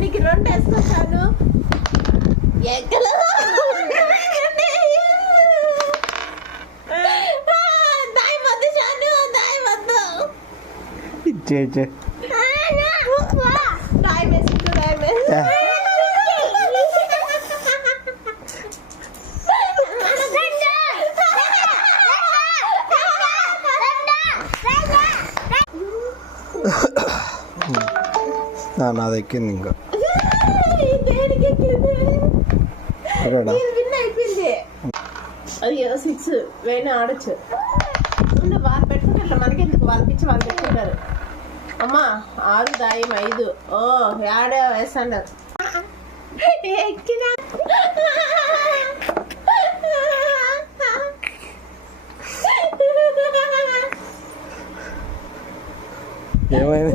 నీకు 2 వేసుకుంటాను. ఎక్కడ దాయవద్దు షాను, దాయవద్దు. దాయ వేసుకుంటూ నాది ఎక్కింది ఇంకా విన్ అయిపోయింది. అయ్యో 6 వేణు ఆడచ్చు. వాళ్ళు పెట్టుకుంటారు, మనకెందుకు, వాళ్ళకి ఇచ్చి వాళ్ళు పెట్టుకుంటారు. అమ్మా 6 దాయం 5. ఓ యాడ వేస్తాడారు. ఎక్కినా ఏమైంది?